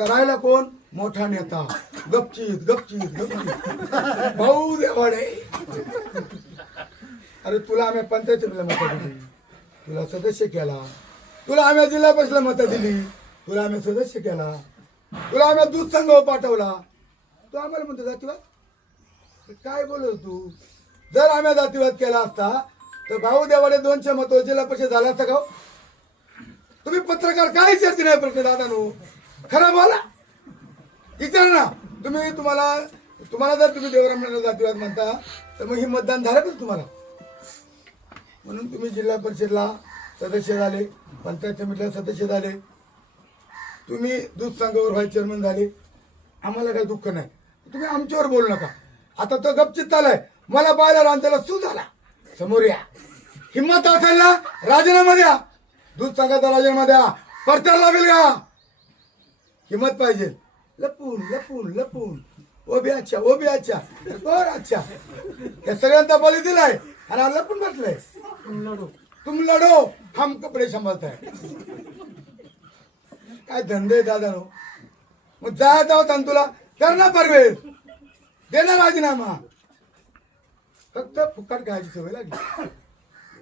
आता राहिला कोण मोठा नेता गपचीत गपचीत गपचीत भाऊ देवाडे. अरे तुला आम्ही पंचायत समितीला मतं दिली, तुला सदस्य केला, तुला आम्ही जिल्हा परिषदेला मतं दिली, तुला आम्ही सदस्य केला, तुला आम्ही दूध संघ पाठवला, तू आम्हाला म्हणतो जातीवाद. काय बोलतो तू? जर आम्ही जातीवाद केला असता तर भाऊ देवाडे 200 मतं जिल्हा परिषद झाला असता का? तुम्ही पत्रकार काय विचारते नाही प्रश्न दादा नो खरं बोला, विचार ना तुम्ही. तुम्हाला जर तुम्ही देवराम जातीवाद म्हणता तर मग ही मतदान झालं का तुम्हाला? म्हणून तुम्ही जिल्हा परिषदला सदस्य झाले, पंचायत समितीला सदस्य झाले, तुम्ही दूध संघावर व्हाईस चेअरमन झाले, आम्हाला काही दुःख नाही. तुम्ही आमच्यावर बोलू नका. आता तो गपचित चालाय, मला पाहिलं रांचाला सू झाला, समोर या, हिम्मत असेल ना राजीनामा द्या, दूध संघाचा राजीनामा द्या, प्रचार लागेल का? हिम्मत पाहिजे. लपून लपून लपून ओबी अच्छा ओबी अच्छा और अच्छा या सगळ्यांचा बळी दिलाय आणि आज लपून बसलाय. तुम लढो हम कपडे सांभाळताय. काय धंदे दादा नो. मग जायचं होता तुला कर ना परवेश, दे ना राजीनामा. फक्त फुकट खायची सवय लागली.